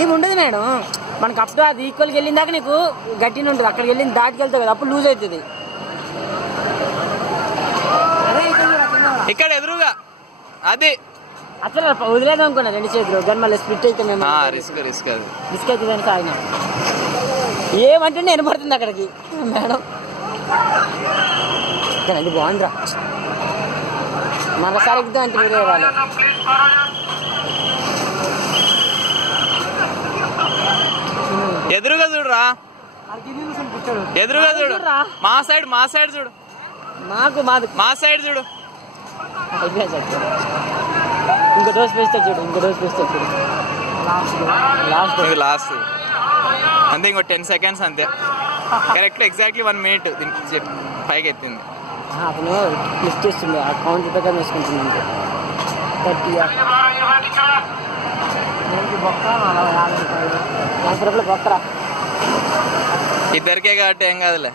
ఏముండదు మేడం, మనకు అప్పుడు అది ఈక్వల్కి వెళ్ళిన దాకా నీకు గట్టిన ఉంటుంది, అక్కడికి వెళ్ళిన దాటికి వెళ్తావు కదా, అప్పుడు లూజ్ అవుతుంది. ఇక్కడ ఎదురుగా అది అసలు వదిలేదాం అనుకున్నా 2 చేతులు, కానీ మళ్ళీ స్ప్లిట్ అయితే మేము రిస్క్ అవుతుందని సాగినా. ఏమంటే నేను పడుతుంది అక్కడికి మేడం. కానీ అది బాగుందిరా, మరోసారి ఎక్కుదాం అంటే మీరే వాళ్ళు. ఎదురుగా చూడురా, ఎదురుగా చూడు, మా సైడ్ చూడు, మా సైడ్ చూడు. ఇంకో డోస్ వేస్తే చూడు, లాస్ట్ అంతే, ఇంకో 10 seconds అంతే. కరెక్ట్, ఎగ్జాక్ట్లీ 1 minute దీనికి పైకి ఎత్తింది. అతను లిఫ్ట్ చేస్తుంది, ఆ కౌంట్ ప్రకారం వేసుకుంటుంది అంతే. 30 బొక్క 50 రూపాయలు బొక్కరా. ఇద్దరికే కాబట్టి ఏం కాదులే.